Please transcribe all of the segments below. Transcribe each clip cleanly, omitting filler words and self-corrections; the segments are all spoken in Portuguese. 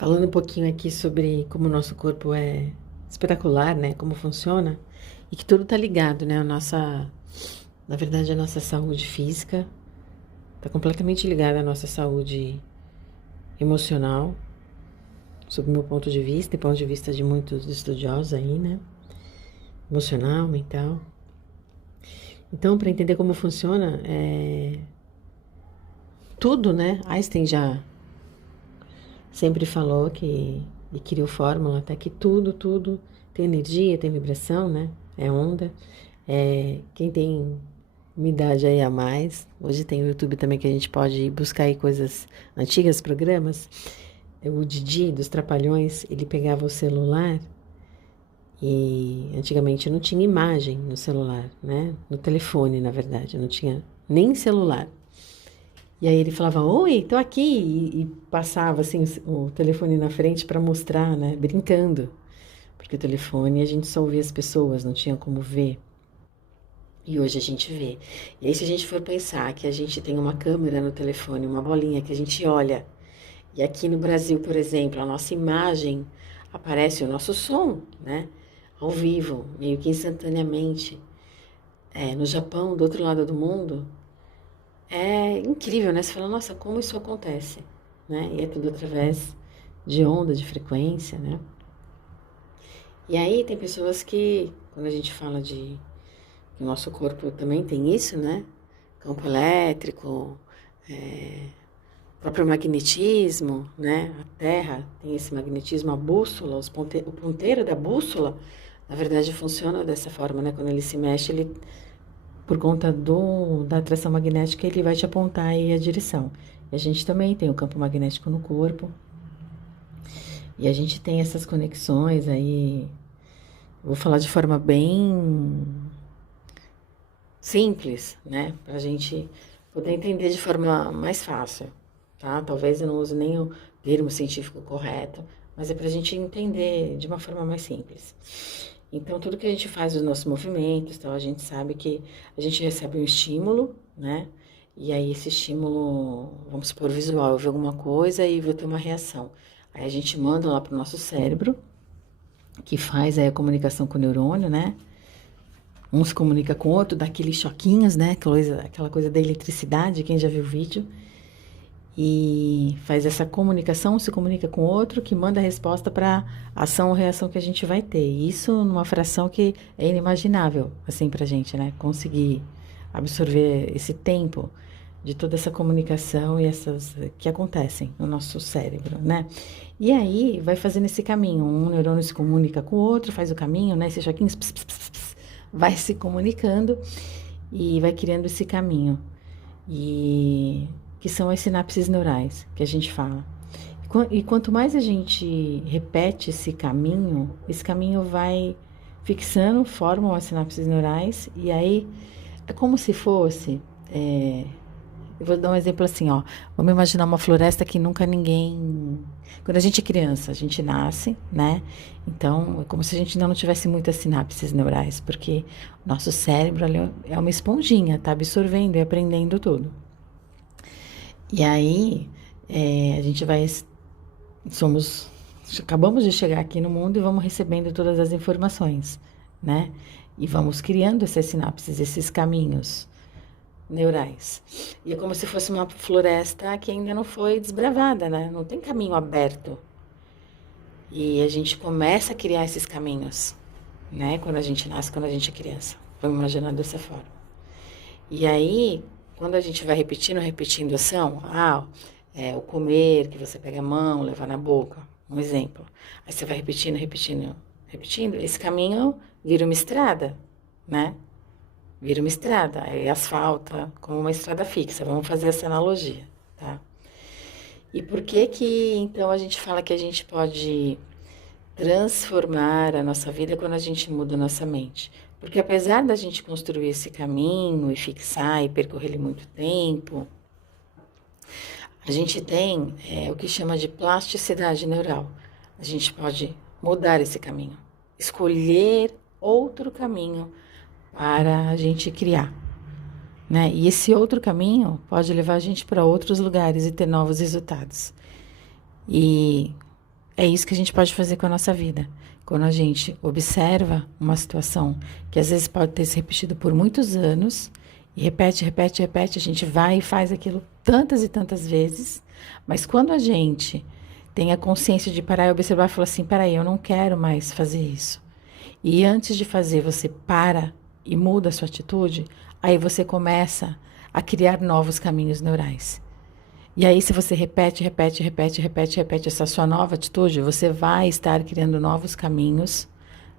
Falando um pouquinho aqui sobre como o nosso corpo é espetacular, né? Como funciona e que tudo tá ligado, né? Na verdade, a nossa saúde física tá completamente ligada à nossa saúde emocional, sob o meu ponto de vista e ponto de vista de muitos estudiosos aí, né? Emocional, mental. Então, para entender como funciona, tudo, né? Einstein já sempre falou que e criou fórmula até que tudo tem energia, tem vibração, né? É onda. Quem tem uma idade aí a mais, hoje tem o YouTube também que a gente pode buscar aí coisas antigas, programas. O Didi dos Trapalhões, ele pegava o celular e antigamente não tinha imagem no celular, né? No telefone, na verdade, não tinha nem celular. E aí ele falava, oi, tô aqui, e passava assim o telefone na frente para mostrar, né, brincando. Porque o telefone a gente só ouvia as pessoas, não tinha como ver. E hoje a gente vê. E aí se a gente for pensar que a gente tem uma câmera no telefone, uma bolinha que a gente olha, e aqui no Brasil, por exemplo, a nossa imagem aparece o nosso som, né, ao vivo, meio que instantaneamente. No Japão, do outro lado do mundo, é incrível, né? Você fala, nossa, como isso acontece, né? E é tudo através de onda, de frequência, né? E aí tem pessoas que, quando a gente fala de que o nosso corpo também tem isso, né? Campo elétrico, próprio magnetismo, né? A Terra tem esse magnetismo, a bússola, o ponteiro da bússola, na verdade funciona dessa forma, né? Quando ele se mexe, ele por conta da atração magnética, ele vai te apontar aí a direção. E a gente também tem o campo magnético no corpo. E a gente tem essas conexões aí. Vou falar de forma bem simples, né? Pra gente poder entender de forma mais fácil, tá? Talvez eu não use nem o termo científico correto, mas é pra gente entender de uma forma mais simples. Então, tudo que a gente faz, os nossos movimentos, então, a gente sabe que a gente recebe um estímulo, né? E aí, esse estímulo, vamos supor, visual, eu vi alguma coisa e vou ter uma reação. Aí a gente manda lá para o nosso cérebro, que faz aí a comunicação com o neurônio, né? Um se comunica com o outro, dá aqueles choquinhos, né? Aquela coisa da eletricidade, quem já viu o vídeo. E faz essa comunicação, se comunica com o outro, que manda a resposta para a ação ou reação que a gente vai ter. Isso numa fração que é inimaginável, assim, pra gente, né? Conseguir absorver esse tempo de toda essa comunicação e essas que acontecem no nosso cérebro, né? E aí vai fazendo esse caminho. Um neurônio se comunica com o outro, faz o caminho, né? Esse choquinho vai se comunicando e vai criando esse caminho. E que são as sinapses neurais que a gente fala. E quanto mais a gente repete esse caminho vai fixando, formam as sinapses neurais, e aí é como se fosse. Eu vou dar um exemplo assim, ó. Vamos imaginar uma floresta que nunca ninguém. Quando a gente é criança, a gente nasce, né? Então, é como se a gente ainda não tivesse muitas sinapses neurais, porque o nosso cérebro ali é uma esponjinha, tá absorvendo e aprendendo tudo. E aí, a gente vai. Somos. Acabamos de chegar aqui no mundo e vamos recebendo todas as informações, né? E vamos criando essas sinapses, esses caminhos neurais. E é como se fosse uma floresta que ainda não foi desbravada, né? Não tem caminho aberto. E a gente começa a criar esses caminhos, né? Quando a gente nasce, quando a gente é criança. Vamos imaginar dessa forma. E aí, quando a gente vai repetindo ação, o comer, que você pega a mão, levar na boca, um exemplo. Aí você vai repetindo, esse caminho vira uma estrada, né? Vira uma estrada, aí asfalta como uma estrada fixa, vamos fazer essa analogia, tá? E por que que, então, a gente fala que a gente pode transformar a nossa vida quando a gente muda a nossa mente? Porque apesar da gente construir esse caminho e fixar e percorrer ele muito tempo, a gente tem o que chama de plasticidade neural. A gente pode mudar esse caminho, escolher outro caminho para a gente criar, né? E esse outro caminho pode levar a gente para outros lugares e ter novos resultados. E É isso que a gente pode fazer com a nossa vida. Quando a gente observa uma situação que às vezes pode ter se repetido por muitos anos, e repete, repete, repete, a gente vai e faz aquilo tantas e tantas vezes, mas quando a gente tem a consciência de parar e observar e falar assim, peraí, eu não quero mais fazer isso. E antes de fazer, você para e muda a sua atitude, aí você começa a criar novos caminhos neurais. E aí, se você repete, repete, repete, repete, repete essa sua nova atitude, você vai estar criando novos caminhos,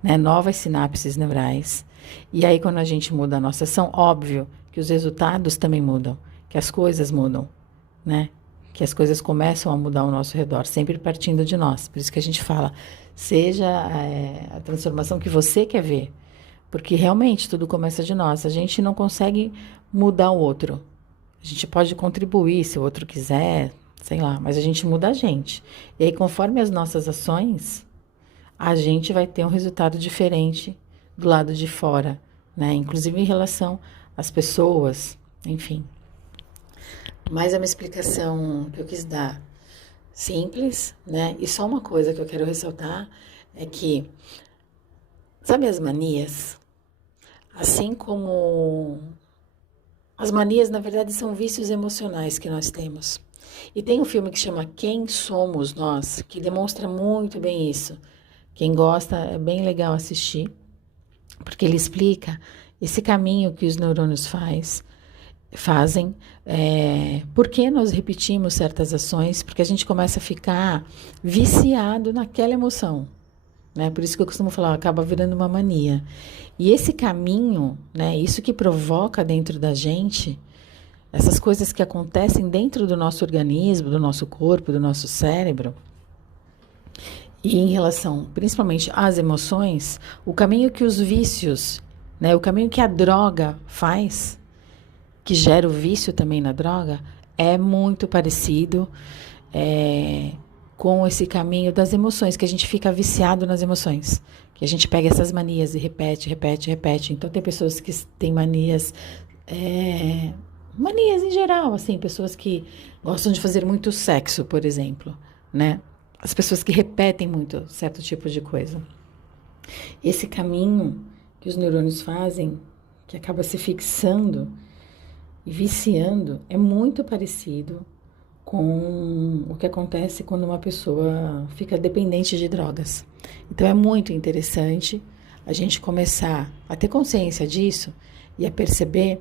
né, novas sinapses neurais. E aí, quando a gente muda a nossa ação, óbvio que os resultados também mudam, que as coisas mudam, né? Que as coisas começam a mudar ao nosso redor, sempre partindo de nós. Por isso que a gente fala, seja a transformação que você quer ver, porque realmente tudo começa de nós. A gente não consegue mudar o outro. A gente pode contribuir se o outro quiser, sei lá, mas a gente muda a gente. E aí, conforme as nossas ações, a gente vai ter um resultado diferente do lado de fora, né? Inclusive em relação às pessoas, enfim. Mas é uma explicação que eu quis dar simples, né? E só uma coisa que eu quero ressaltar é que, sabe as manias? Assim como as manias, na verdade, são vícios emocionais que nós temos. E tem um filme que chama Quem Somos Nós, que demonstra muito bem isso. Quem gosta, é bem legal assistir, porque ele explica esse caminho que os neurônios fazem, por que nós repetimos certas ações, porque a gente começa a ficar viciado naquela emoção. Né? Por isso que eu costumo falar, acaba virando uma mania. E esse caminho, né, isso que provoca dentro da gente, essas coisas que acontecem dentro do nosso organismo, do nosso corpo, do nosso cérebro, e em relação principalmente às emoções, o caminho que os vícios, né, o caminho que a droga faz, que gera o vício também na droga, é muito parecido com esse caminho das emoções, que a gente fica viciado nas emoções, que a gente pega essas manias e repete, repete, repete. Então tem pessoas que têm manias, manias em geral, assim, pessoas que gostam de fazer muito sexo, por exemplo, né? As pessoas que repetem muito certo tipo de coisa. Esse caminho que os neurônios fazem, que acaba se fixando e viciando, é muito parecido com o que acontece quando uma pessoa fica dependente de drogas. Então é muito interessante a gente começar a ter consciência disso e a perceber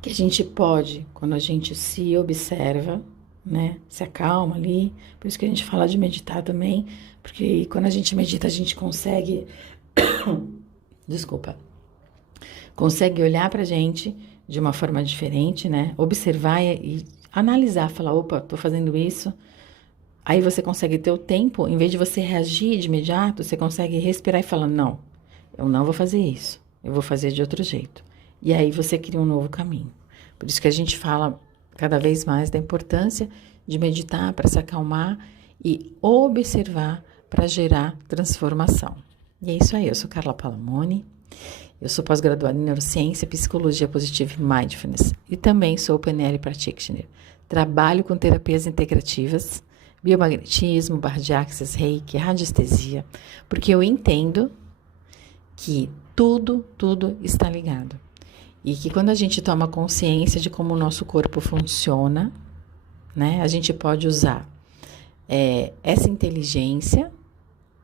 que a gente pode, quando a gente se observa, né, se acalma ali, por isso que a gente fala de meditar também, porque quando a gente medita a gente consegue, consegue olhar pra gente de uma forma diferente, né, observar e analisar, falar, opa, tô fazendo isso. Aí você consegue ter o tempo, em vez de você reagir de imediato, você consegue respirar e falar, não, eu não vou fazer isso, eu vou fazer de outro jeito. E aí você cria um novo caminho. Por isso que a gente fala cada vez mais da importância de meditar para se acalmar e observar para gerar transformação. E é isso aí, eu sou Carla Palamone, eu sou pós-graduada em Neurociência, Psicologia Positiva e Mindfulness e também sou PNL Practitioner. Trabalho com terapias integrativas, biomagnetismo, barra de axis, reiki, radiestesia, porque eu entendo que tudo está ligado. E que quando a gente toma consciência de como o nosso corpo funciona, né, a gente pode usar essa inteligência,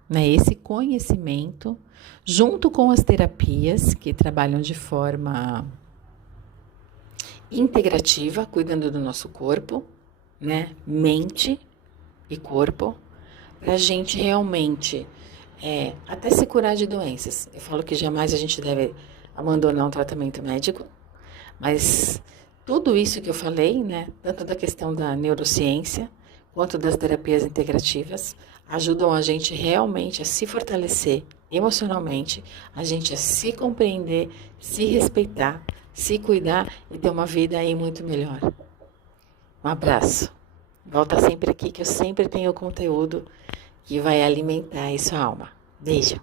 né, esse conhecimento, junto com as terapias que trabalham de forma integrativa, cuidando do nosso corpo, né, mente e corpo, para a gente realmente até se curar de doenças. Eu falo que jamais a gente deve abandonar um tratamento médico, mas tudo isso que eu falei, né, tanto da questão da neurociência, quanto das terapias integrativas, ajudam a gente realmente a se fortalecer emocionalmente, a gente a se compreender, se respeitar, se cuidar e ter uma vida aí muito melhor. Um abraço. Volta sempre aqui que eu sempre tenho conteúdo que vai alimentar aí sua alma. Beijo.